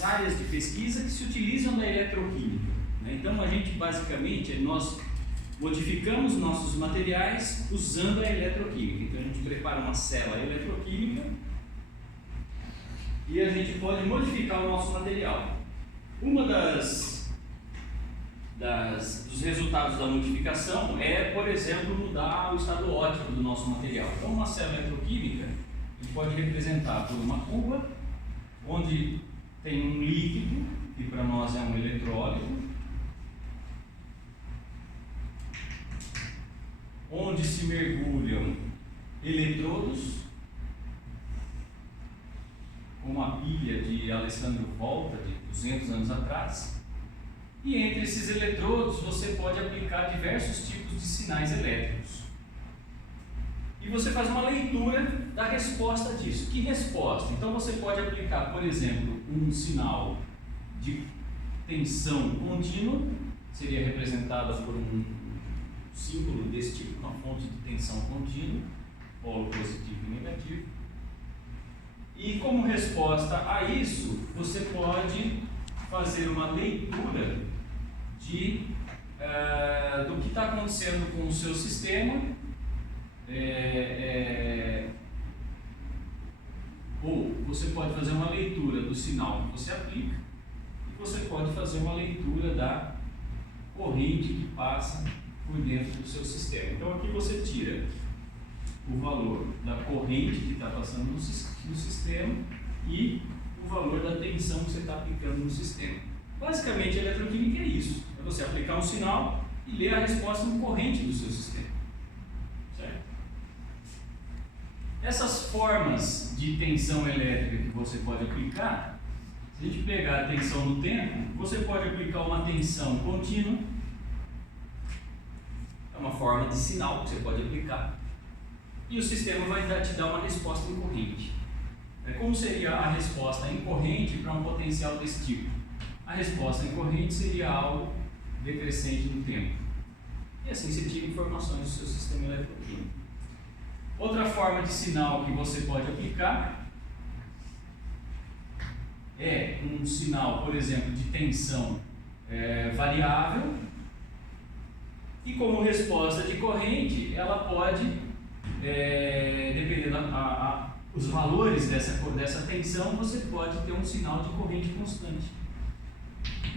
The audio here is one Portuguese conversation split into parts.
várias áreas de pesquisa que se utilizam da eletroquímica, né? Então a gente basicamente, nós modificamos nossos materiais usando a eletroquímica. Então a gente prepara uma célula eletroquímica e a gente pode modificar o nosso material. Uma dos resultados da modificação é, por exemplo, mudar o estado óptico do nosso material. Então uma célula eletroquímica a gente pode representar por uma cuba onde tem um líquido, que para nós é um eletrólito, onde se mergulham eletrodos, como a pilha de Alessandro Volta, de 200 anos atrás, e entre esses eletrodos você pode aplicar diversos tipos de sinais elétricos. E você faz uma leitura da resposta disso. Que resposta? Então você pode aplicar, por exemplo, um sinal de tensão contínua, seria representada por um símbolo desse tipo, uma fonte de tensão contínua, polo positivo e negativo. E como resposta a isso, você pode fazer uma leitura do que está acontecendo com o seu sistema, ou você pode fazer uma leitura do sinal que você aplica, e você pode fazer uma leitura da corrente que passa por dentro do seu sistema. Então aqui você tira o valor da corrente que está passando no sistema e o valor da tensão que você está aplicando no sistema. Basicamente a eletroquímica é isso, é você aplicar um sinal e ler a resposta no corrente do seu sistema. Certo? Essas formas de tensão elétrica que você pode aplicar, se a gente pegar a tensão no tempo, você pode aplicar uma tensão contínua, é uma forma de sinal que você pode aplicar, e o sistema vai te dar uma resposta em corrente. Como seria a resposta em corrente para um potencial desse tipo? A resposta em corrente seria algo decrescente no tempo. E assim você tira informações do seu sistema eletroquímico. Outra forma de sinal que você pode aplicar é um sinal, por exemplo, de tensão variável, e como resposta de corrente, ela pode, dependendo os valores dessa tensão, você pode ter um sinal de corrente constante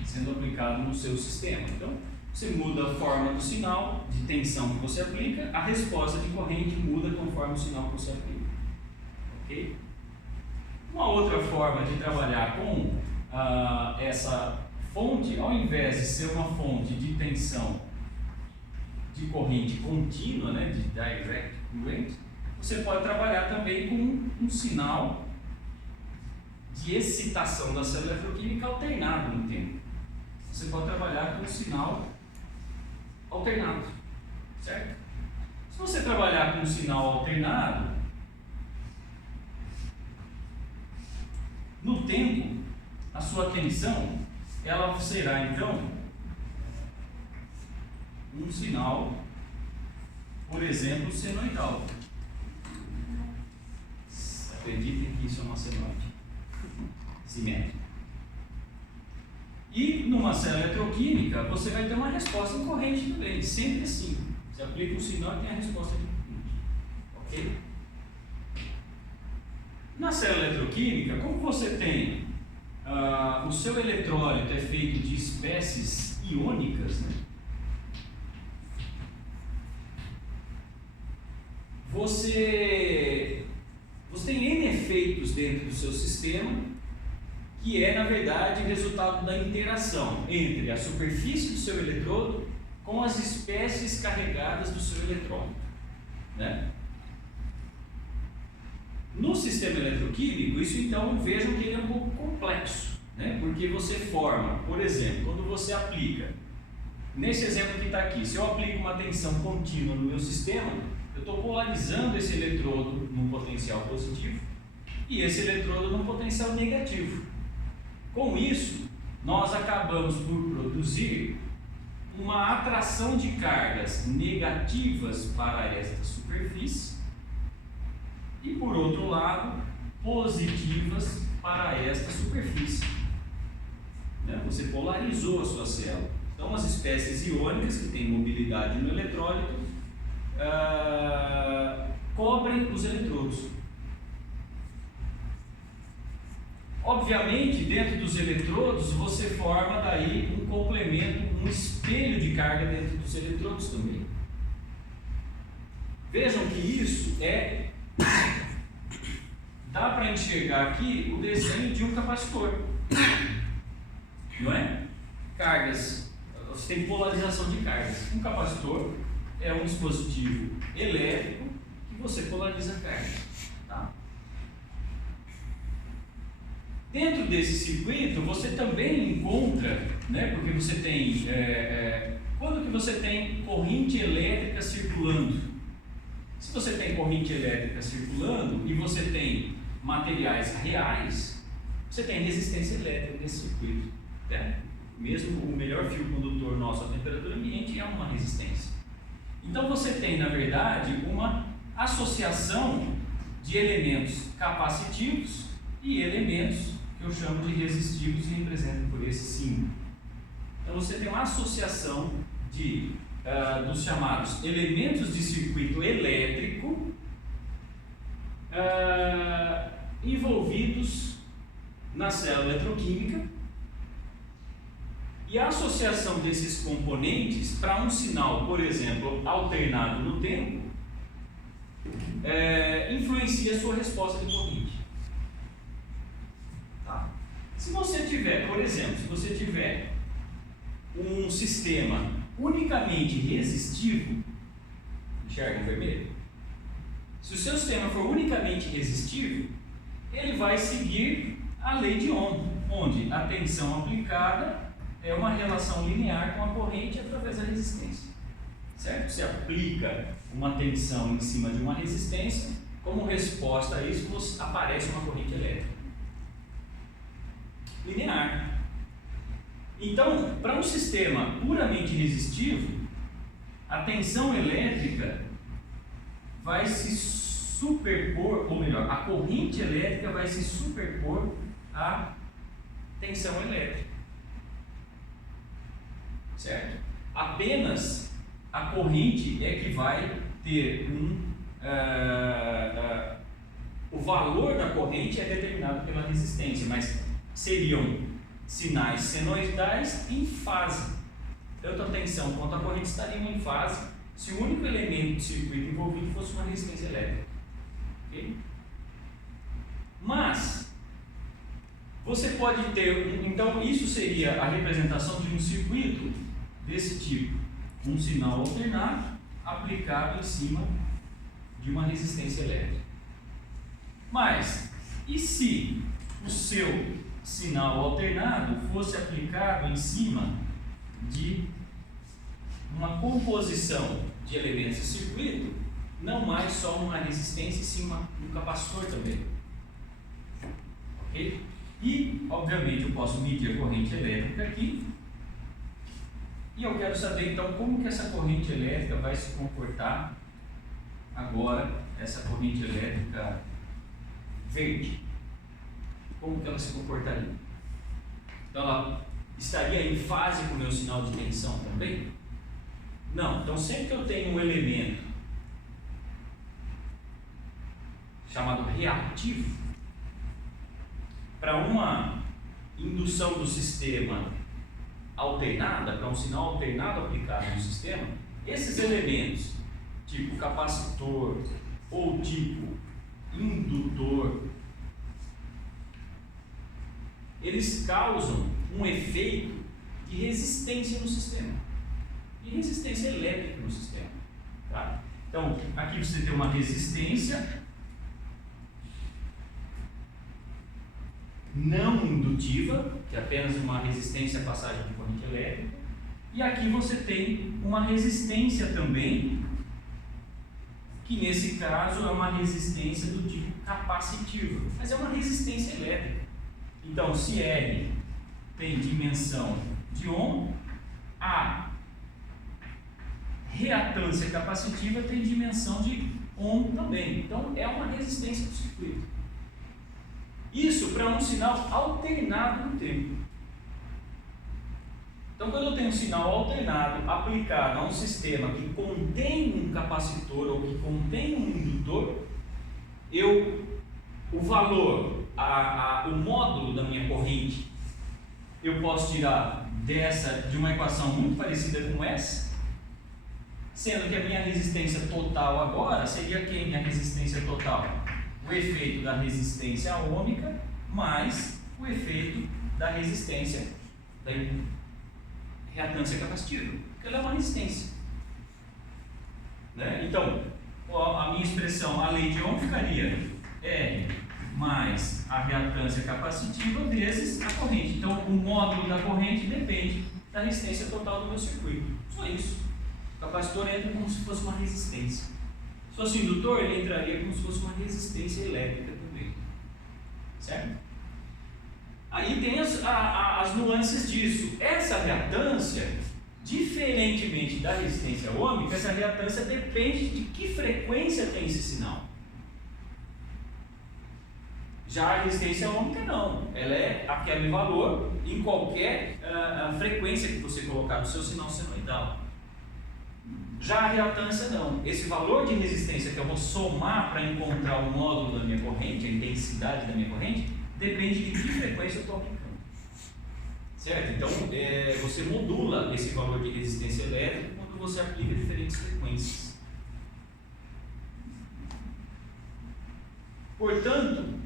sendo aplicado no seu sistema. Então, você muda a forma do sinal de tensão que você aplica, a resposta de corrente muda conforme o sinal que você aplica. Ok? Uma outra forma de trabalhar com essa fonte, ao invés de ser uma fonte de tensão de corrente contínua, né, de direct current, você pode trabalhar também com um sinal de excitação da célula eletroquímica alternado no tempo. Você pode trabalhar com um sinal alternado, certo? Se você trabalhar com um sinal alternado, no tempo, a sua tensão, ela será então um sinal, por exemplo, senoidal. Acreditem que isso é uma senoide simétrica. E numa célula eletroquímica, você vai ter uma resposta em corrente também, sempre assim. Você aplica um sinal e tem a resposta de corrente. Ok? Na célula eletroquímica, como você tem o seu eletrólito é feito de espécies iônicas, né? Você tem N efeitos dentro do seu sistema, que é, na verdade, resultado da interação entre a superfície do seu eletrodo com as espécies carregadas do seu eletrônico, né? No sistema eletroquímico, isso então vejam que ele é um pouco complexo, né? Porque você forma, por exemplo, quando você aplica, nesse exemplo que está aqui, se eu aplico uma tensão contínua no meu sistema, eu estou polarizando esse eletrodo num potencial positivo e esse eletrodo num potencial negativo. Com isso, nós acabamos por produzir uma atração de cargas negativas para esta superfície e, por outro lado, positivas para esta superfície. você polarizou a sua célula. Então, as espécies iônicas, que têm mobilidade no eletrólito, cobrem os eletrodos. Obviamente, dentro dos eletrodos, você forma daí um complemento, um espelho de carga dentro dos eletrodos também. Vejam que isso dá para enxergar aqui o desenho de um capacitor, não é? Cargas, você tem polarização de cargas. Um capacitor é um dispositivo elétrico que você polariza cargas. Tá? Dentro desse circuito, você também encontra, né, porque você tem, quando que você tem corrente elétrica circulando? Se você tem corrente elétrica circulando e você tem materiais reais, você tem resistência elétrica nesse circuito. Né? Mesmo o melhor fio condutor nosso à temperatura ambiente é uma resistência. Então você tem, na verdade, uma associação de elementos capacitivos e elementos que eu chamo de resistivos e represento por esse símbolo. Então você tem uma associação dos chamados elementos de circuito elétrico envolvidos na célula eletroquímica, e a associação desses componentes para um sinal, por exemplo, alternado no tempo, influencia a sua resposta de corrente. Tá? Se você tiver, por exemplo, um sistema unicamente resistivo, enxerga em vermelho? Se o seu sistema for unicamente resistivo, ele vai seguir a lei de Ohm, onde a tensão aplicada é uma relação linear com a corrente através da resistência. Certo? Você aplica uma tensão em cima de uma resistência, como resposta a isso aparece uma corrente elétrica. Linear. Então, para um sistema puramente resistivo, a tensão elétrica vai se superpor, ou melhor, a corrente elétrica vai se superpor à tensão elétrica. Certo? Apenas a corrente é que vai ter o valor da corrente é determinado pela resistência, mas seriam sinais senoidais em fase. Tanto a tensão quanto a corrente estariam em fase se o único elemento do circuito envolvido fosse uma resistência elétrica. Okay? Mas você pode ter, então isso seria a representação de um circuito desse tipo, um sinal alternado aplicado em cima de uma resistência elétrica. Mas, e se o seu sinal alternado fosse aplicado em cima de uma composição de elementos de circuito, não mais só uma resistência, e sim um capacitor também? Ok? E, obviamente, eu posso medir a corrente elétrica aqui. E eu quero saber, então, como que essa corrente elétrica vai se comportar agora, essa corrente elétrica verde. Como que ela se comportaria? Então, ela estaria em fase com o meu sinal de tensão também? Não. Então, sempre que eu tenho um elemento chamado reativo, para uma indução do sistema alternada, para um sinal alternado aplicado no sistema, esses elementos, tipo capacitor ou tipo indutor, eles causam um efeito de resistência no sistema, e resistência elétrica no sistema. Tá? Então, aqui você tem uma resistência não indutiva, que é apenas uma resistência à passagem de corrente elétrica, e aqui você tem uma resistência também, que nesse caso é uma resistência do tipo capacitiva, mas é uma resistência elétrica. Então, se R tem dimensão de Ohm, a reatância capacitiva tem dimensão de Ohm também. Então, é uma resistência do circuito. Isso para um sinal alternado no tempo. Então, quando eu tenho um sinal alternado aplicado a um sistema que contém um capacitor ou que contém um indutor, o valor, o módulo da minha corrente, eu posso tirar de uma equação muito parecida com essa, sendo que a minha resistência total agora seria quem? Minha resistência total? O efeito da resistência ômica mais o efeito da resistência da reatância capacitiva, porque ela é uma resistência, né? Então, a minha expressão, a lei de Ohm ficaria R mais a reatância capacitiva vezes a corrente. Então, o módulo da corrente depende da resistência total do meu circuito. Só isso. O capacitor entra como se fosse uma resistência. Se fosse um indutor, ele entraria como se fosse uma resistência elétrica também. Certo? Aí tem as nuances disso. Essa reatância, diferentemente da resistência ômica, essa reatância depende de que frequência tem esse sinal. Já a resistência ômica não, ela é aquele valor em qualquer frequência que você colocar no seu sinal senoidal. Já a reatância não, esse valor de resistência que eu vou somar para encontrar o módulo da minha corrente, a intensidade da minha corrente, depende de que frequência eu estou aplicando. Certo? Então você modula esse valor de resistência elétrica quando você aplica diferentes frequências. Portanto,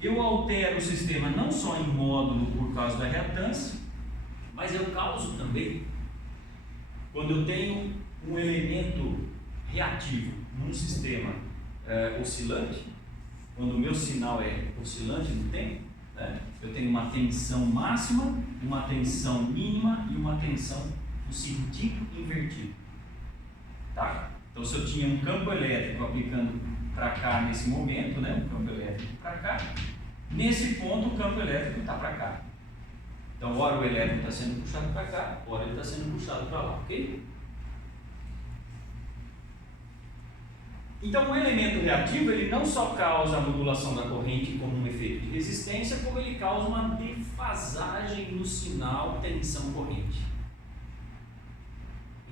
eu altero o sistema não só em módulo por causa da reatância, mas eu causo também quando eu tenho um elemento reativo num sistema oscilante, quando o meu sinal é oscilante no tempo, né? Eu tenho uma tensão máxima, uma tensão mínima e uma tensão no sentido invertido. Tá? Então, se eu tinha um campo elétrico aplicando para cá nesse momento, né? Um campo elétrico para cá, nesse ponto o campo elétrico está para cá. Então, ora o elétron está sendo puxado para cá, ora ele está sendo puxado para lá, ok? Então, o elemento reativo, ele não só causa a modulação da corrente como um efeito de resistência, como ele causa uma defasagem no sinal tensão-corrente.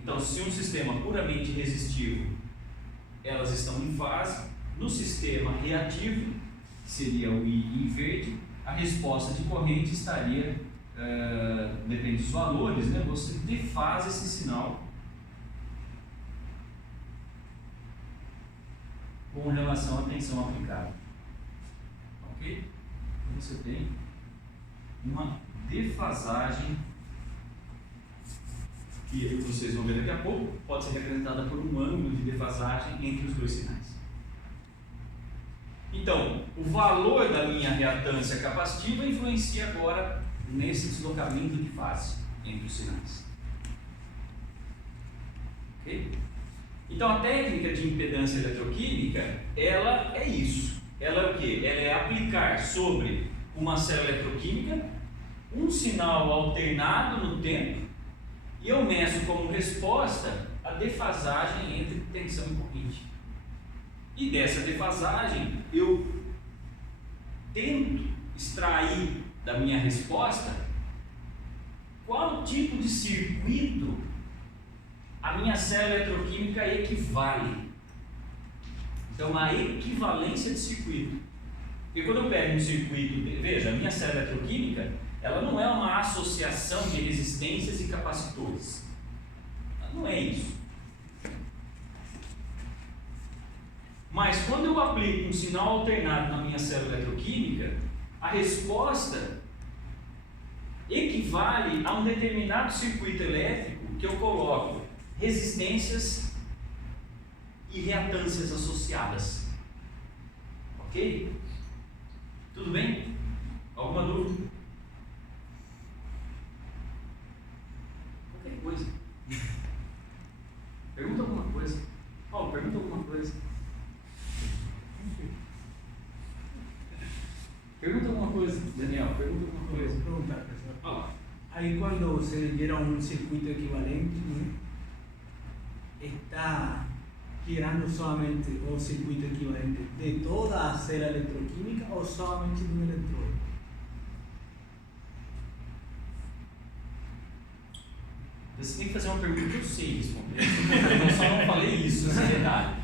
Então, se um sistema puramente resistivo, elas estão em fase, no sistema reativo, que seria o I inverte, a resposta de corrente estaria, depende dos valores, né? Você defasa esse sinal com relação à tensão aplicada. Ok? Então você tem uma defasagem que vocês vão ver daqui a pouco, pode ser representada por um ângulo de defasagem entre os dois sinais. Então, o valor da minha reatância capacitiva influencia agora nesse deslocamento de fase entre os sinais. Ok? Então, a técnica de impedância eletroquímica, ela é isso. Ela é o quê? Ela é aplicar sobre uma célula eletroquímica um sinal alternado no tempo e eu meço como resposta a defasagem entre tensão e corrente. E dessa defasagem, eu tento extrair da minha resposta qual tipo de circuito a minha célula eletroquímica equivale. Então, a equivalência de circuito. Porque quando eu pego um circuito, veja, a minha célula eletroquímica, ela não é uma associação de resistências e capacitores. Ela não é isso. Mas quando eu aplico um sinal alternado na minha célula eletroquímica, a resposta equivale a um determinado circuito elétrico que eu coloco resistências e reatâncias associadas. Ok? Tudo bem? Alguma dúvida? Qualquer coisa. Pergunta alguma coisa. Paulo, pergunta alguma coisa. Pergunta alguma coisa, Daniel. Pergunta alguma coisa. Vou perguntar, professor. Olha lá. Aí quando você gera um circuito equivalente, né, está girando solamente o circuito equivalente de toda a célula eletroquímica ou solamente de um eletrodo? Você tem que fazer uma pergunta que eu sei responder. Eu só não falei isso, esse detalhe.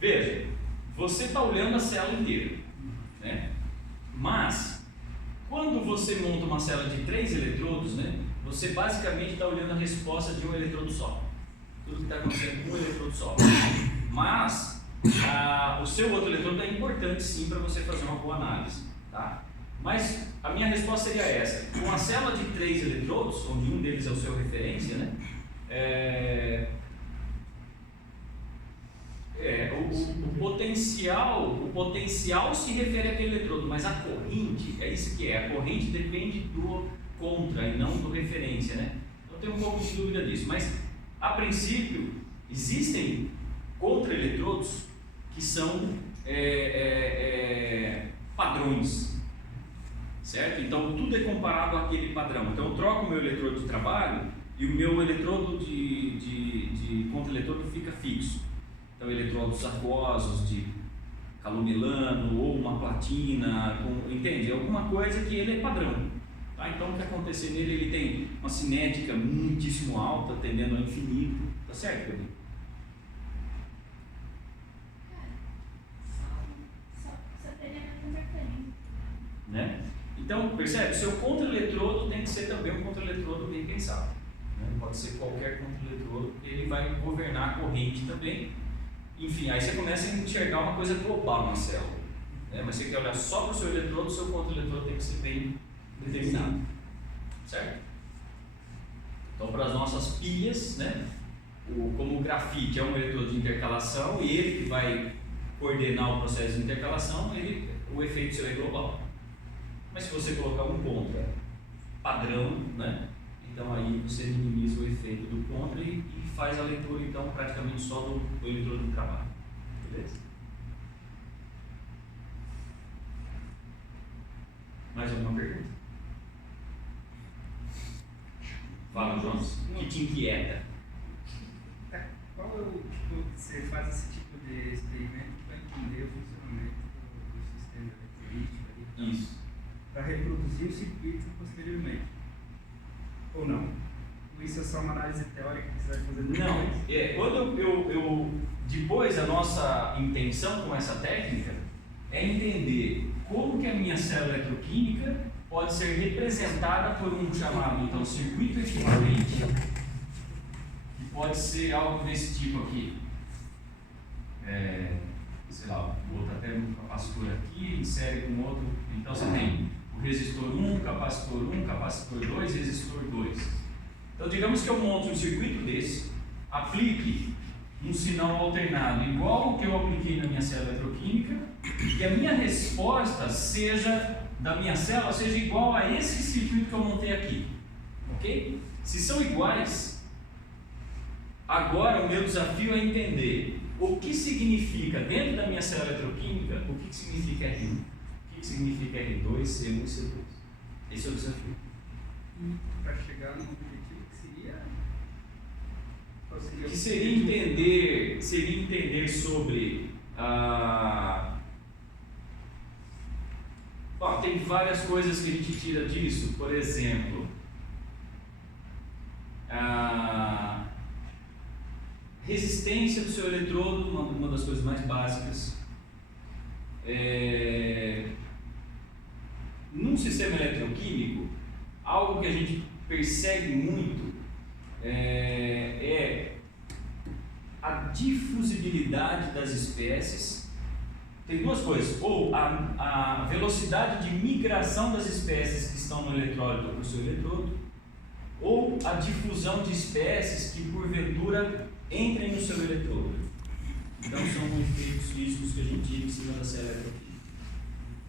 Veja, você está olhando a célula inteira, né? Mas, quando você monta uma célula de 3 eletrodos, né, você basicamente está olhando a resposta de um eletrodo só. Tudo que está acontecendo com um eletrodo só. Mas, o seu outro eletrodo é importante sim para você fazer uma boa análise. Tá? Mas a minha resposta seria essa: com uma célula de 3 eletrodos, onde um deles é o seu referência, né, o potencial se refere àquele eletrodo, mas a corrente, é isso que é, a corrente depende do contra e não do referência, né? Então tem um pouco de dúvida disso, mas a princípio existem contra-eletrodos que são padrões, certo? Então tudo é comparado àquele padrão. Então eu troco o meu eletrodo de trabalho e o meu eletrodo de contra-eletrodo fica fixo. Então eletrodos aquosos de calumelano ou uma platina, entende? Alguma coisa que ele é padrão. Tá? Então o que acontecer nele, ele tem uma cinética muitíssimo alta, tendendo ao infinito. Tá certo, Gabi? Só teria mais interferência. Né? Então, percebe? O seu contra-eletrodo tem que ser também um contra-eletrodo bem pensado. Né? Pode ser qualquer contra-eletrodo, ele vai governar a corrente também. Enfim, aí você começa a enxergar uma coisa global na célula. Né? Mas você quer olhar só para o seu eletrodo, o seu contra-eletrodo tem que ser bem determinado. Certo? Então, para as nossas pilhas, né? Como o grafite é um eletrodo de intercalação e ele que vai coordenar o processo de intercalação, o efeito seu é global. Mas se você colocar um contra padrão, né? Então aí você minimiza o efeito do contra e faz a leitura então praticamente só do eletrodo de trabalho. Beleza? Mais alguma pergunta? Fala, Jonas. O que te inquieta? Qual é o tipo, você faz esse tipo de experimento para entender o funcionamento do sistema eletrolítico? Isso. Para reproduzir o circuito posteriormente? Ou não? Isso é só uma análise teórica que você vai fazer depois? Não, quando depois a nossa intenção com essa técnica é entender como que a minha célula eletroquímica pode ser representada por um chamado então circuito equivalente, que pode ser algo desse tipo aqui. Sei lá, botar até um capacitor aqui, insere com outro. Então você tem o resistor 1, capacitor 1, capacitor 2, resistor 2. Então digamos que eu monto um circuito desse, aplique um sinal alternado igual ao que eu apliquei na minha célula eletroquímica e a minha resposta da minha célula seja igual a esse circuito que eu montei aqui. Ok? Se são iguais, agora o meu desafio é entender o que significa dentro da minha célula eletroquímica, o que significa R1, o que significa R2, C1 e C2. Esse é o desafio. Para chegar no objetivo que seria? Qual seria Que seria entender sobre tem várias coisas que a gente tira disso. Por exemplo, a resistência do seu eletrodo, uma das coisas mais básicas. Num sistema eletroquímico, algo que a gente persegue muito é a difusibilidade das espécies. Tem duas coisas: ou a velocidade de migração das espécies que estão no eletrólito para o seu eletrodo, ou a difusão de espécies que porventura entrem no seu eletrodo. Então são efeitos físicos que a gente tira em cima da célula eletroquímica,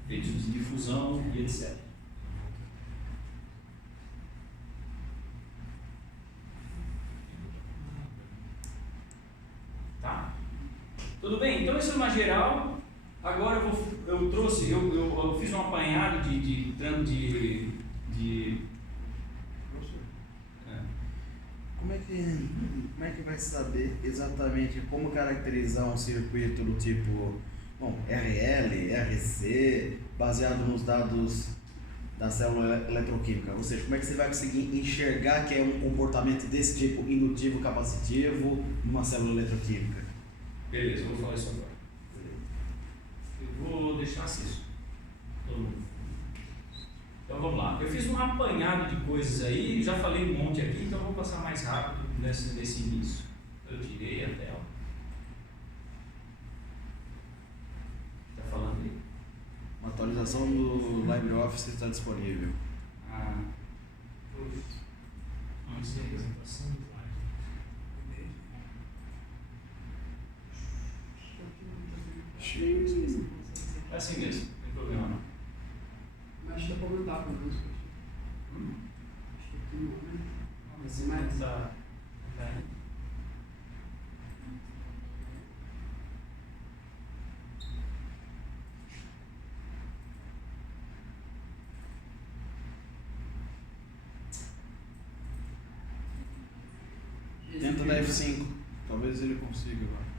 efeitos de difusão e etc. Tá? Tudo bem? Então isso é uma geral. Agora eu fiz um apanhado de Como é que como é que vai saber exatamente como caracterizar um circuito do tipo, bom, RL, RC, baseado nos dados da célula eletroquímica? Ou seja, como é que você vai conseguir enxergar que é um comportamento desse tipo, indutivo, capacitivo, numa célula eletroquímica? Beleza, vou falar isso agora. Eu vou deixar assim, todo mundo. Então vamos lá. Eu fiz um apanhado de coisas aí, já falei um monte aqui, então eu vou passar mais rápido nesse início. Eu tirei a tela. Está falando aí? Uma atualização do LibreOffice está disponível. Ah, Não sei, apresentação do slide. é assim mesmo, não tem problema não. Mas dá pra aumentar, pelo menos. Hum? Acho que aqui não, né? Mas você vai usar. Tenta da F5, talvez ele consiga agora.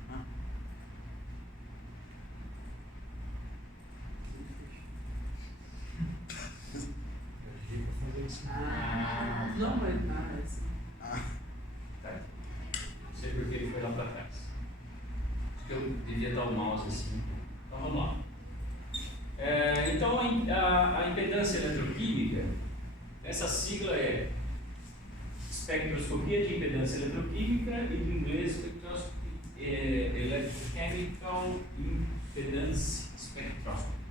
Ah, não, mas é assim. Tá. Não sei porque ele foi lá para trás. Acho que eu devia dar o mouse assim. Então vamos lá. Então a impedância eletroquímica, essa sigla é espectroscopia de impedância eletroquímica e em inglês Electrochemical Impedance Spectroscopy.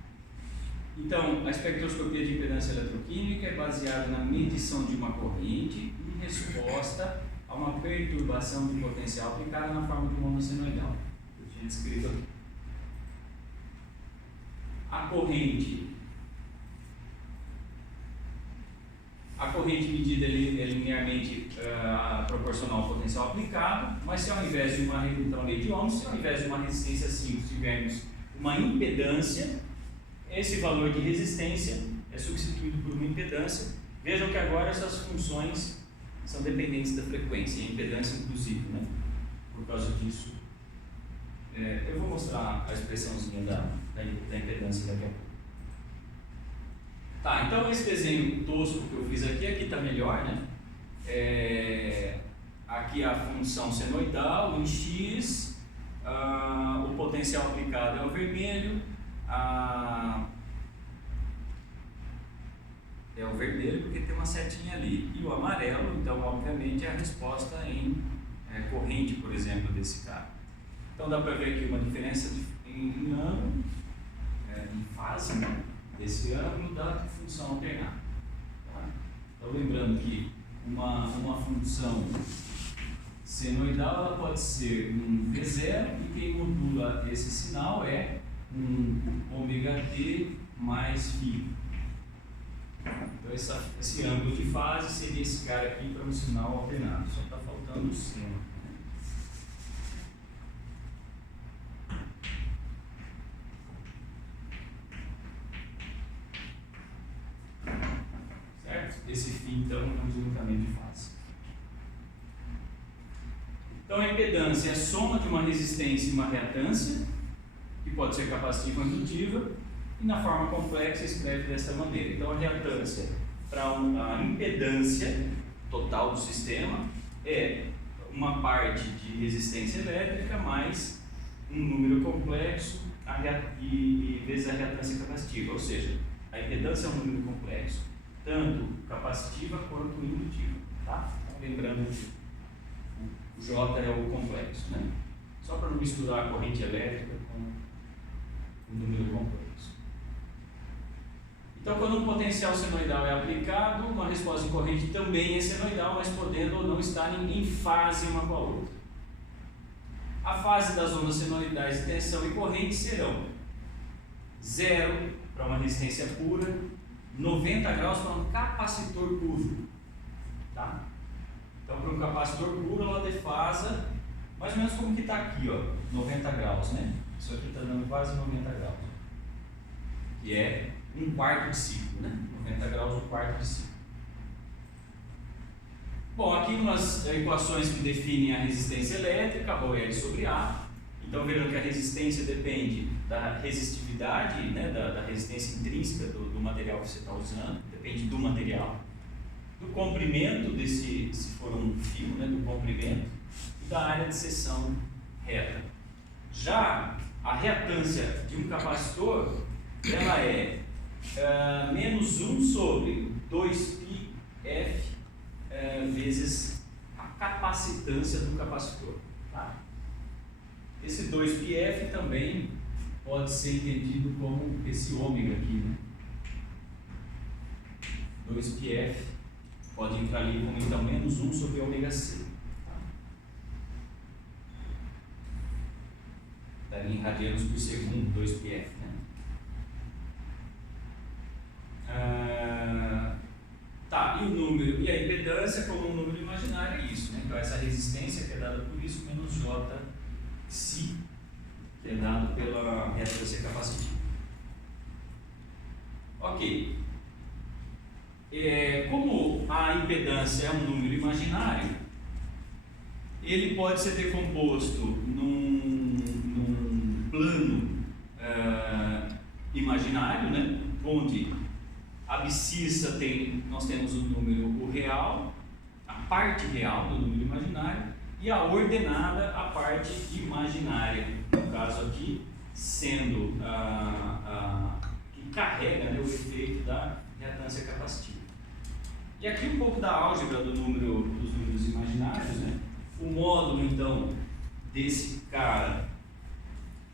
Então, a espectroscopia de impedância eletroquímica é baseada na medição de uma corrente em resposta a uma perturbação de potencial aplicada na forma de uma onda senoidal. Eu tinha descrito aqui. A corrente medida é linearmente proporcional ao potencial aplicado, mas se ao invés de uma então lei de Ohms, se ao invés de uma resistência 5 tivermos uma impedância, esse valor de resistência é substituído por uma impedância. Vejam que agora essas funções são dependentes da frequência, e a impedância inclusive, né? Por causa disso. Eu vou mostrar a expressãozinha da impedância daqui a pouco. Tá, então esse desenho tosco que eu fiz aqui está melhor, né? Aqui a função senoidal em X, o potencial aplicado é o vermelho, é o vermelho porque tem uma setinha ali, e o amarelo, então obviamente é a resposta em corrente, por exemplo, desse cara. Então dá para ver aqui uma diferença em ângulo, em fase, né, desse ângulo da função alternada. Tá? Então lembrando que uma função senoidal ela pode ser um V0 e quem modula esse sinal é um ômega-t mais φ. Então esse ângulo de fase seria esse cara aqui para um sinal alternado, só está faltando o seno. Certo? Esse φ então é um deslocamento de fase. Então a impedância é a soma de uma resistência e uma reatância, que pode ser capacitiva ou indutiva, e na forma complexa escreve desta maneira. Então a reatância para a impedância total do sistema é uma parte de resistência elétrica mais um número complexo e vezes a reatância capacitiva, ou seja, a impedância é um número complexo, tanto capacitiva quanto indutiva. Tá? Então, lembrando que o J é o complexo, né? Só para não misturar a corrente elétrica com o número complexo. Então, quando um potencial senoidal é aplicado, uma resposta de corrente também é senoidal, mas podendo ou não estar em fase uma com a outra. A fase das ondas senoidais de tensão e corrente serão 0 para uma resistência pura, 90 graus para um capacitor puro. Tá? Então, para um capacitor puro, ela defasa mais ou menos como que está aqui, ó, 90 graus, né? Isso aqui está dando quase 90 graus. Que é um quarto de ciclo, né? 90 graus, um quarto de ciclo. Bom, aqui umas equações que definem a resistência elétrica, ρL sobre A. Então vejam que a resistência depende da resistividade, né, da resistência intrínseca do material que você está usando, depende do material, do comprimento desse, se for um fio, né, do comprimento, e da área de seção reta. Já a reatância de um capacitor, ela é menos 1 sobre 2πf vezes a capacitância do capacitor. Tá? Esse 2πf também pode ser entendido como esse ômega aqui, né? 2πf pode entrar ali como então menos 1 sobre ômega c. Daria em radianos por segundo, 2πf, né? Tá, e o número, e a impedância como um número imaginário é isso, né? Então essa resistência que é dada por isso, menos Jφ, que é dado pela reatância capacitiva. Ok. Como a impedância é um número imaginário, ele pode ser decomposto num plano imaginário, né? Onde a abscissa nós temos o número o real, a parte real do número imaginário, e a ordenada, a parte imaginária, no caso aqui, sendo que carrega, né, o efeito da reatância capacitiva. E aqui um pouco da álgebra dos números imaginários, né? O módulo, então, desse cara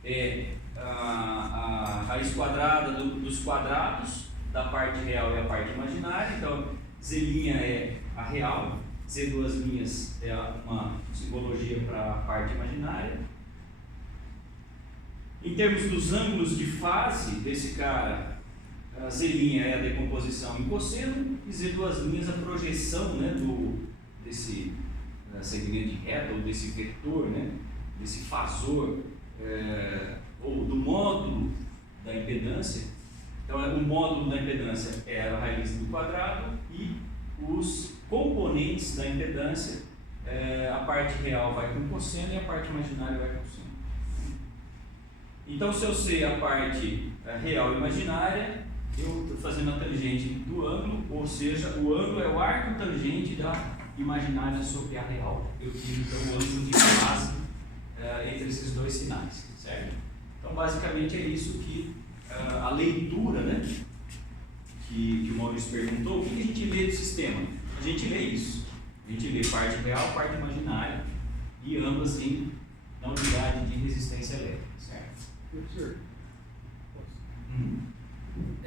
é a raiz quadrada dos quadrados da parte real e a parte imaginária. Então, Z' é a real, Z duas linhas é uma simbologia para a parte imaginária. Em termos dos ângulos de fase desse cara, a Z' é a decomposição em cosseno e Z duas linhas a projeção, né, desse segmento de reta ou desse vetor, né, desse fasor ou do módulo da impedância. Então, o módulo da impedância é a raiz do quadrado e os componentes da impedância, a parte real vai com cosseno e a parte imaginária vai com seno. Então, se eu sei a parte real e imaginária, eu estou fazendo a tangente do ângulo, ou seja, o ângulo é o arco tangente da imaginária sobre a real. Eu tiro então o ângulo de fase entre esses dois sinais, certo? Então, basicamente é isso que a leitura, né, que o Maurício perguntou. O que a gente lê do sistema? A gente lê isso. A gente lê parte real, parte imaginária, e ambas na unidade de resistência elétrica, certo? Professor, posso?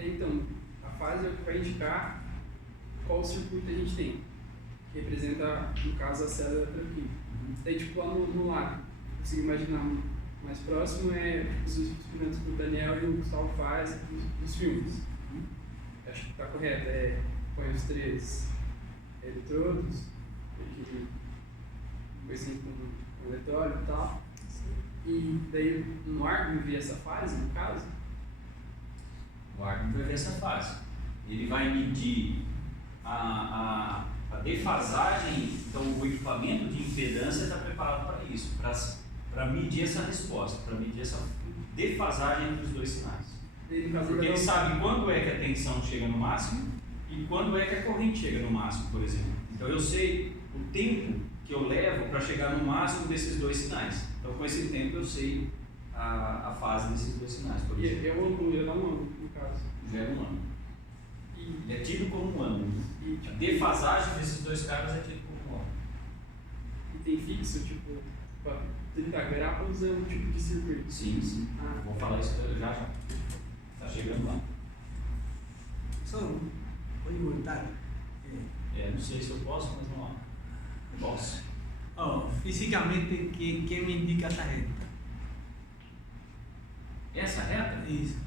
Então, a fase é o que vai indicar qual circuito a gente tem, que representa, no caso, a célula eletroquímica. Daí, tipo, lá no lado, consigo imaginar mais próximo os experimentos que o Daniel e o Gustavo fazem nos filmes. Acho que está correto. Põe os 3 eletrodos, coisinha com o eletróleo e tal. E daí no arco vai ver essa fase, no caso? O arco vai ver essa fase. Ele vai medir a defasagem. Então, o equipamento de impedância está preparado para isso, para medir essa resposta, para medir essa defasagem entre os dois sinais. Porque ele sabe quando é que a tensão chega no máximo e quando é que a corrente chega no máximo, por exemplo. Então eu sei o tempo que eu levo para chegar no máximo desses dois sinais. Então com esse tempo eu sei a fase desses dois sinais, por exemplo. E é um ângulo, já dá um ângulo, no caso. Gera um ângulo. É tido como um ângulo. A defasagem desses dois caras é tido como um ângulo. E tem fixo, tipo, para 30 graus é um tipo de circuito? Sim. Vou falar isso já. Está chegando lá. Só pode voltar. Não sei se eu posso, mas vamos lá. Posso. Fisicamente, ¿qué me indica essa reta? Essa reta? Isso.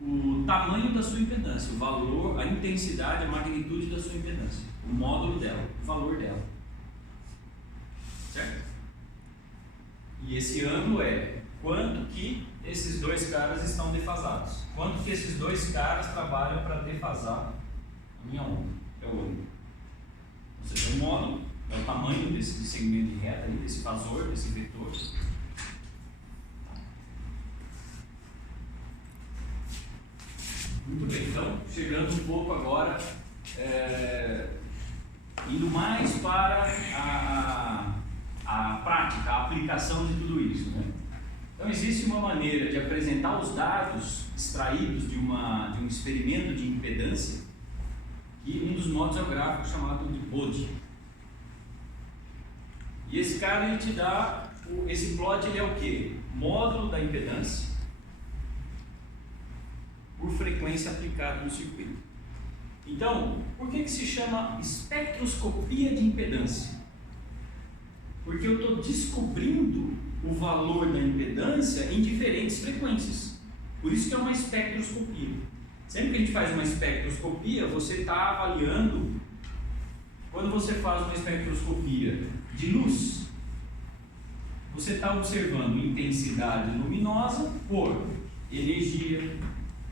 O tamanho da sua impedância, o valor, a intensidade, a magnitude da sua impedância, o módulo dela, o valor dela. Certo? E esse ângulo é quanto que esses dois caras estão defasados. Quanto que esses dois caras trabalham para defasar a minha onda. É o ângulo. Ou seja, o módulo é o tamanho desse segmento de reta, desse fasor, desse vetor. Muito bem, então, chegando um pouco agora, indo mais para a prática, a aplicação de tudo isso, né? Então, existe uma maneira de apresentar os dados extraídos de um experimento de impedância, e um dos modos é o gráfico chamado de Bode. E esse cara, ele te dá, esse plot, ele é o quê? Módulo da impedância por frequência aplicada no circuito. Então, por que se chama espectroscopia de impedância? Porque eu estou descobrindo o valor da impedância em diferentes frequências. Por isso que é uma espectroscopia. Sempre que a gente faz uma espectroscopia, você está avaliando. Quando você faz uma espectroscopia de luz, você está observando intensidade luminosa por energia,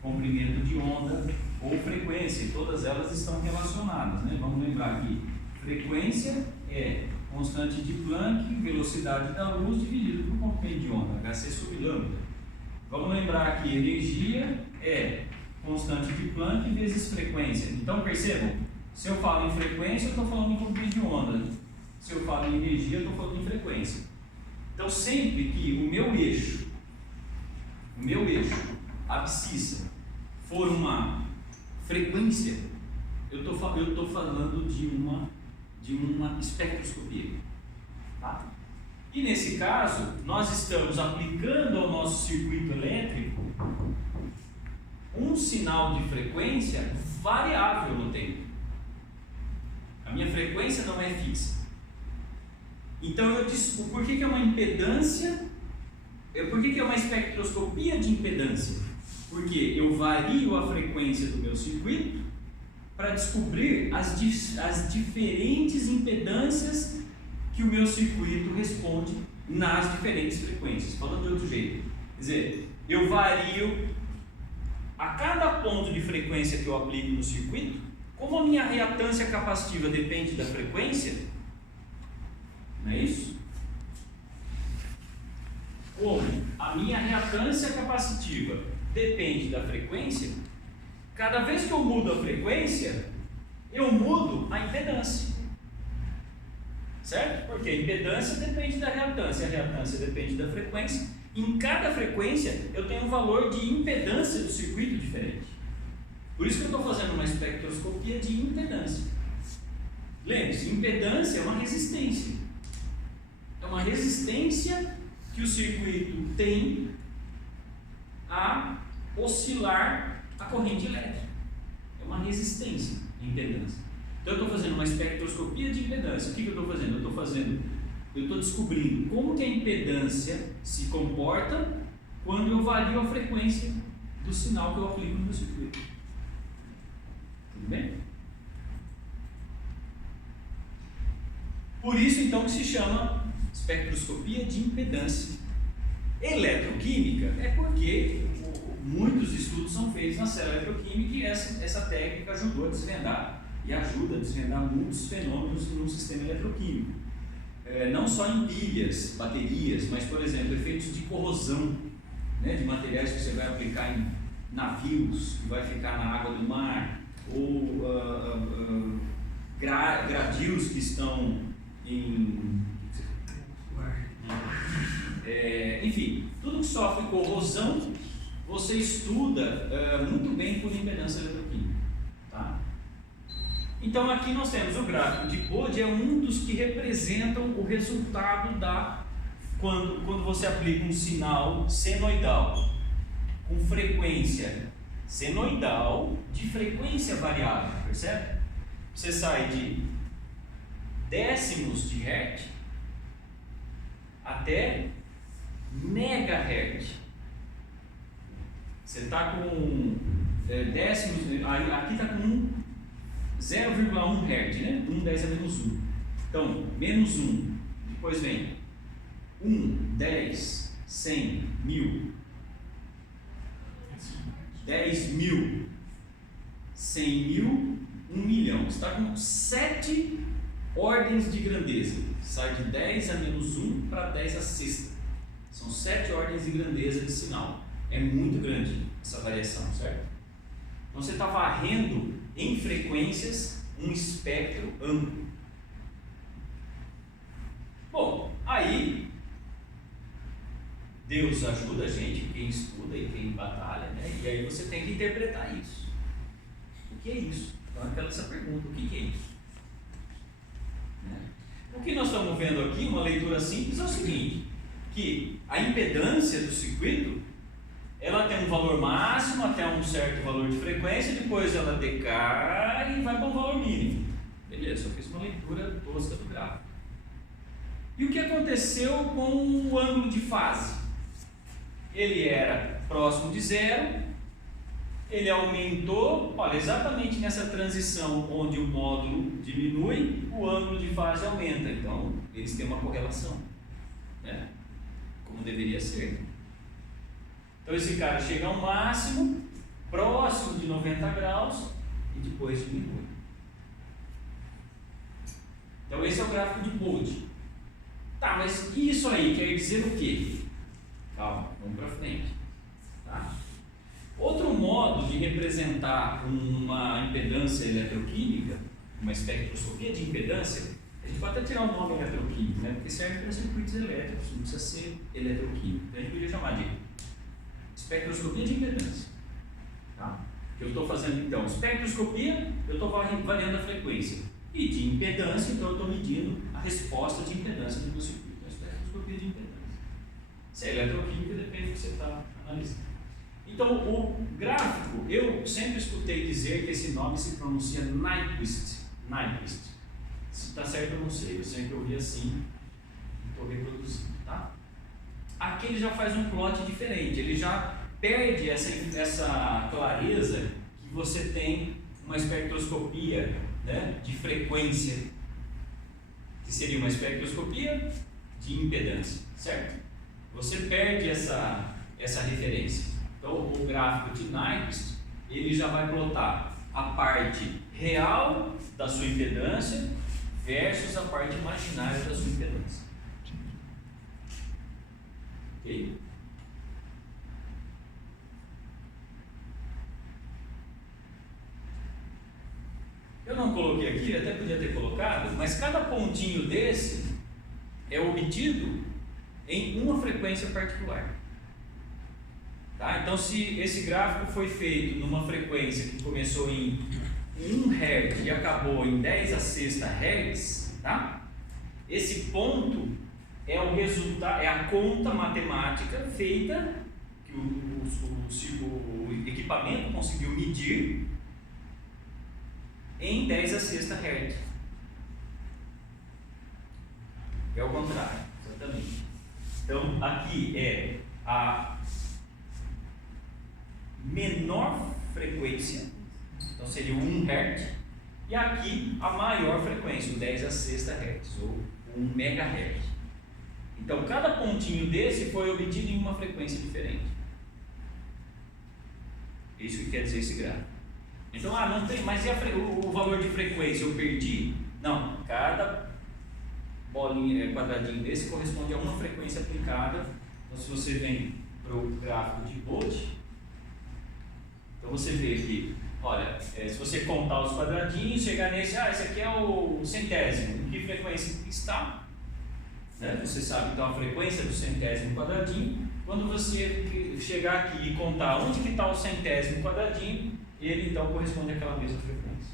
comprimento de onda ou frequência, e todas elas estão relacionadas, né? Vamos lembrar aqui, frequência é constante de Planck, velocidade da luz dividido por comprimento de onda, Hc sobre lambda. Vamos lembrar aqui, energia é constante de Planck vezes frequência. Então percebam, se eu falo em frequência, eu estou falando em comprimento de onda. Se eu falo em energia, eu estou falando em frequência. Então sempre que o meu eixo, abscissa, for uma frequência, eu estou falando de uma espectroscopia. Tá? E nesse caso, nós estamos aplicando ao nosso circuito elétrico um sinal de frequência variável no tempo. A minha frequência não é fixa. Então, por que é uma impedância? Por que é uma espectroscopia de impedância? Porque eu vario a frequência do meu circuito para descobrir as diferentes impedâncias que o meu circuito responde nas diferentes frequências. Falando de outro jeito, quer dizer, eu vario a cada ponto de frequência que eu aplico no circuito, como a minha reatância capacitiva depende da frequência, não é isso? Como a minha reatância capacitiva depende da frequência, cada vez que eu mudo a frequência, eu mudo a impedância. Certo? Porque a impedância depende da reatância, a reatância depende da frequência. Em cada frequência, eu tenho um valor de impedância do circuito diferente. Por isso que eu estou fazendo uma espectroscopia de impedância. Lembre-se, impedância é uma resistência. É uma resistência que o circuito tem a oscilar a corrente elétrica. É uma resistência, impedância. Então eu estou fazendo uma espectroscopia de impedância. O que eu estou fazendo? Eu estou descobrindo como que a impedância se comporta quando eu vario a frequência do sinal que eu aplico no meu circuito. Tudo bem? Por isso então que se chama espectroscopia de impedância. Eletroquímica é porque muitos estudos são feitos na célula eletroquímica e essa técnica ajudou a desvendar e ajuda a desvendar muitos fenômenos no sistema eletroquímico. Não só em pilhas, baterias, mas, por exemplo, efeitos de corrosão, né, de materiais que você vai aplicar em navios, que vai ficar na água do mar, ou gradios que estão em... enfim, tudo que sofre corrosão, você estuda muito bem por impedância eletroquímica. Tá? Então aqui nós temos o gráfico de Bode, é um dos que representam o resultado quando você aplica um sinal senoidal com frequência senoidal de frequência variável, percebe? Você sai de décimos de Hertz até megahertz. Você está com décimos, aqui está com 0,1 Hz, né? 1, 10 a menos 1. Então, menos 1, depois vem 1, 10, 100, 1000, 10 mil, 100 mil, 1 milhão. Você está com 7 ordens de grandeza. Sai de 10 a menos 1 para 10 a sexta. São 7 ordens de grandeza de sinal. É muito grande essa variação, certo? Então você está varrendo em frequências um espectro amplo. Bom, aí Deus ajuda a gente, quem estuda e quem batalha, né? E aí você tem que interpretar isso. O que é isso? Então aquela essa pergunta, o que é isso? Né? O que nós estamos vendo aqui, uma leitura simples, é o seguinte, que a impedância do circuito, ela tem um valor máximo até um certo valor de frequência, depois ela decai e vai para um valor mínimo. Beleza, eu fiz uma leitura tosca do gráfico. E o que aconteceu com o ângulo de fase? Ele era próximo de zero, ele aumentou, olha, exatamente nessa transição onde o módulo diminui, o ângulo de fase aumenta. Então, eles têm uma correlação, né? Como deveria ser. Então, esse cara chega ao máximo, próximo de 90 graus, e depois diminui. Então, esse é o gráfico de Bode. Tá, mas isso aí quer dizer o quê? Calma, vamos para frente. Tá? Outro modo de representar uma impedância eletroquímica, uma espectroscopia de impedância, a gente pode até tirar o nome eletroquímico, né? Porque serve para circuitos elétricos, não precisa ser eletroquímico. Então a gente podia chamar de espectroscopia de impedância. Tá? Eu estou fazendo então espectroscopia, eu estou variando a frequência. E de impedância, então eu estou medindo a resposta de impedância do meu circuito. Então, espectroscopia de impedância. Se é eletroquímica, depende do que você está analisando. Então, o gráfico, eu sempre escutei dizer que esse nome se pronuncia Nyquist. Nyquist. Se está certo, eu não sei. Eu sempre ouvi assim e estou reproduzindo. Tá? Aqui ele já faz um plot diferente. Ele já perde essa clareza que você tem uma espectroscopia, né, de frequência, que seria uma espectroscopia de impedância, certo? Você perde essa referência. Então, o gráfico de Nyquist, ele já vai plotar a parte real da sua impedância versus a parte imaginária da sua impedância. Ok? Eu não coloquei aqui, até podia ter colocado, mas cada pontinho desse é obtido em uma frequência particular. Tá? Então, se esse gráfico foi feito numa frequência que começou em 1 Hz e acabou em 10 a sexta Hz, tá? Esse ponto é o resultado, é a conta matemática feita que o equipamento conseguiu medir em 10 a sexta Hz. É o contrário, exatamente. Então, aqui é a menor frequência, então seria o 1 Hz, e aqui a maior frequência, o 10 a sexta Hz, ou 1 MHz. Então, cada pontinho desse foi obtido em uma frequência diferente. Isso que quer dizer esse gráfico. Então, não tem, mas e o valor de frequência eu perdi? Não, cada bolinha, quadradinho desse corresponde a uma frequência aplicada. Então, se você vem para o gráfico de Bode, então você vê que, olha, se você contar os quadradinhos, chegar nesse, esse aqui é o centésimo, em que frequência está? Né? Você sabe então a frequência do centésimo quadradinho. Quando você chegar aqui e contar onde que está o centésimo quadradinho, ele então corresponde àquela mesma frequência.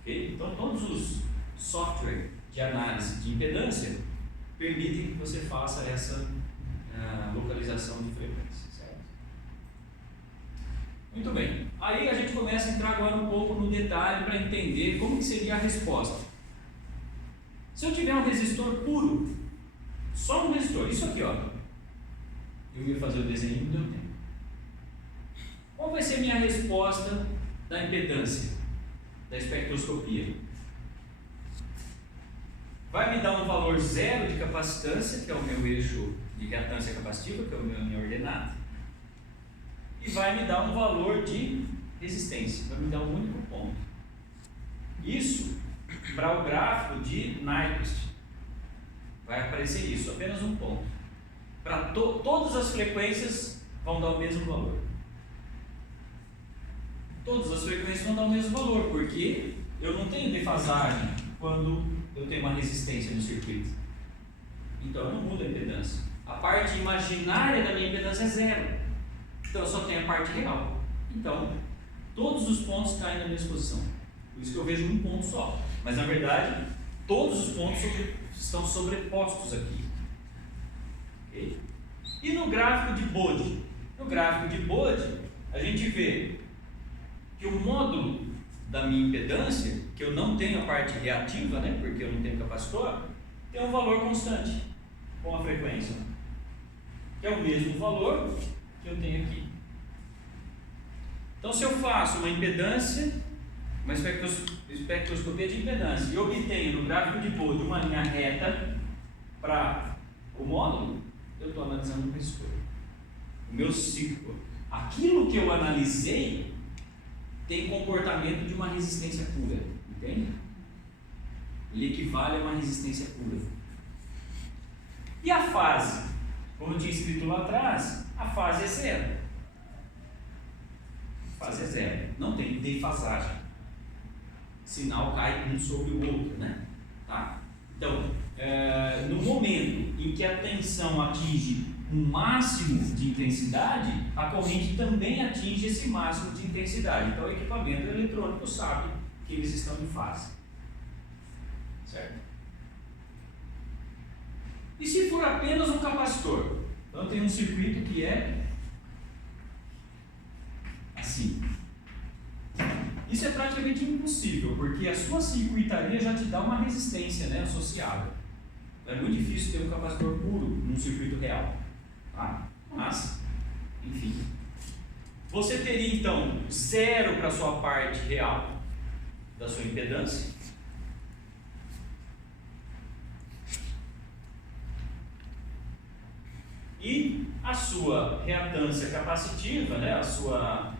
Okay? Então todos os softwares de análise de impedância permitem que você faça essa localização de frequência, certo? Muito bem. Aí a gente começa a entrar agora um pouco no detalhe para entender como que seria a resposta. Se eu tiver um resistor puro, só um resistor, isso aqui, ó, eu ia fazer o desenho e não deu tempo. Qual vai ser a minha resposta da impedância, da espectroscopia? vai me dar um valor zero de capacitância, que é o meu eixo de reatância capacitiva, que é a minha ordenada, e vai me dar um valor de resistência, vai me dar um único ponto. Isso para o gráfico de Nyquist vai aparecer isso, apenas um ponto. Para todas as frequências vão dar o mesmo valor. Todas as frequências vão dar o mesmo valor, porque eu não tenho defasagem quando eu tenho uma resistência no circuito. Então eu não mudo a impedância. A parte imaginária da minha impedância é zero. Então eu só tenho a parte real. Então todos os pontos caem na mesma posição. Por isso que eu vejo um ponto só. Mas na verdade, todos os pontos estão sobrepostos aqui. Okay? E no gráfico de Bode? No gráfico de Bode, a gente vê que o módulo da minha impedância, que eu não tenho a parte reativa, né, porque eu não tenho capacitor, tem um valor constante com a frequência, que é o mesmo valor que eu tenho aqui. Então, se eu faço uma impedância, uma espectroscopia de impedância, e obtenho no gráfico de Bode uma linha reta para o módulo, eu estou analisando o resistor. O meu ciclo, aquilo que eu analisei, tem comportamento de uma resistência pura, entende? Ele equivale a uma resistência pura. E a fase? Como eu tinha escrito lá atrás, a fase é zero. A fase é zero, não tem defasagem. Sinal cai um sobre o outro, né? Tá? Então, no momento em que a tensão atinge um máximo de intensidade, a corrente também atinge esse máximo de intensidade. Então o equipamento eletrônico sabe que eles estão em fase. Certo? E se for apenas um capacitor? Então tem um circuito que é assim. Isso é praticamente impossível, porque a sua circuitaria já te dá uma resistência, né, associada. Então é muito difícil ter um capacitor puro num circuito real. Tá? Mas, enfim. Você teria então zero para a sua parte real da sua impedância. E a sua reatância capacitiva, né, a sua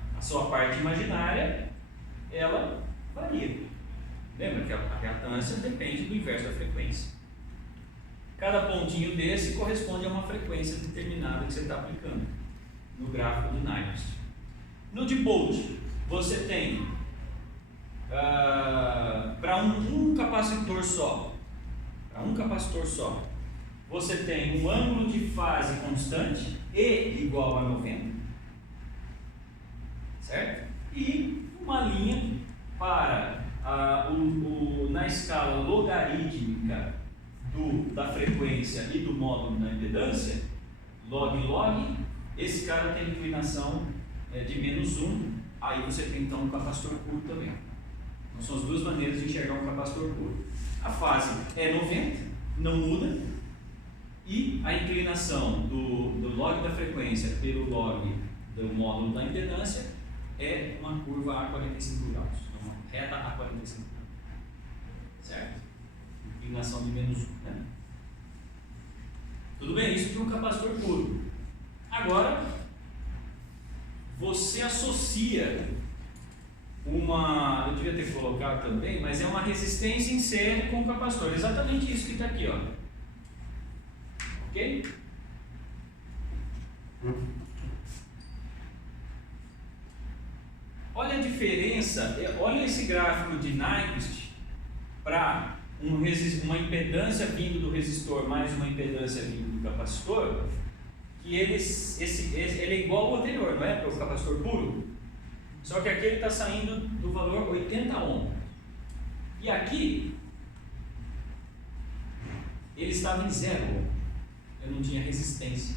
parte imaginária, ela varia. Lembra que a reatância depende do inverso da frequência. Cada pontinho desse corresponde a uma frequência determinada que você está aplicando no gráfico de Nyquist. No de Bode, você tem para um capacitor só, você tem um ângulo de fase constante E igual a 90, certo? E uma linha para na escala logarítmica da frequência e do módulo da impedância, log, esse cara tem inclinação de -1, aí você tem então um capacitor puro também. Então são as duas maneiras de enxergar um capacitor puro. A fase é 90, não muda, e a inclinação do log da frequência pelo log do módulo da impedância é uma curva a 45 graus, uma reta a 45 graus, certo? Inclinação de -1, né? Tudo bem, isso para um capacitor puro. Agora, você associa eu devia ter colocado também, mas é uma resistência em série com o capacitor, exatamente isso que está aqui, ó. Ok? Olha a diferença, olha esse gráfico de Nyquist para uma impedância vindo do resistor mais uma impedância vindo do capacitor, que ele é igual ao anterior, não é? Para o capacitor puro. Só que aqui ele está saindo do valor 80 ohm. E aqui ele estava em 0 ohm. Eu não tinha resistência.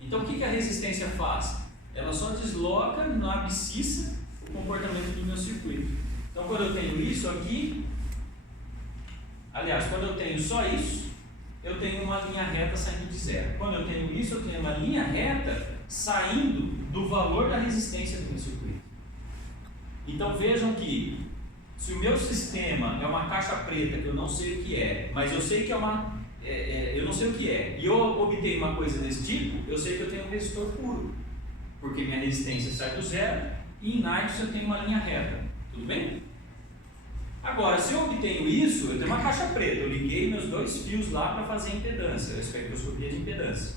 Então o que a resistência faz? Ela só desloca na abscissa o comportamento do meu circuito. Então quando eu tenho isso aqui, aliás, quando eu tenho só isso, eu tenho uma linha reta saindo de 0. Quando eu tenho isso, eu tenho uma linha reta saindo do valor da resistência do meu circuito. Então vejam que Se o meu sistema é uma caixa preta que eu não sei o que é, mas eu sei que é uma. Eu não sei o que é, e eu obtenho uma coisa desse tipo, eu sei que eu tenho um resistor puro, porque minha resistência sai do zero e em Nitros eu tenho uma linha reta. Tudo bem? Agora, se eu obtenho isso, eu tenho uma caixa preta, eu liguei meus 2 fios lá para fazer a impedância, a espectroscopia de impedância.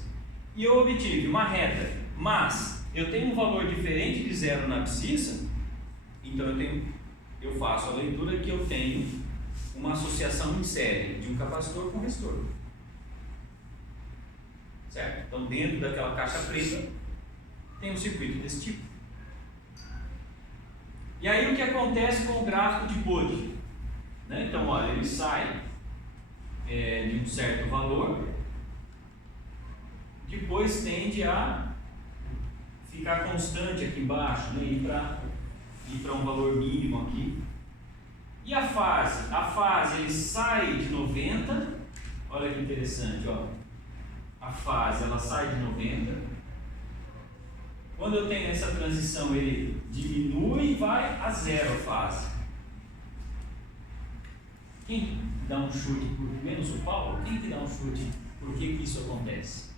E eu obtive uma reta, mas eu tenho um valor diferente de zero na abscissa, então eu faço a leitura que eu tenho uma associação em série de um capacitor com resistor. Certo? Então, dentro daquela caixa preta, tem um circuito desse tipo. E aí, o que acontece com o gráfico de Bode? Né? Então, olha, ele sai de um certo valor, depois tende a ficar constante aqui embaixo, né? Ir para um valor mínimo aqui. E a fase? A fase ele sai de 90, olha que interessante, ó. A fase ela sai de 90. Quando eu tenho essa transição, ele diminui e vai a zero a fase. Quem dá um chute por menos o Paulo? Quem que dá um chute? Por que isso acontece?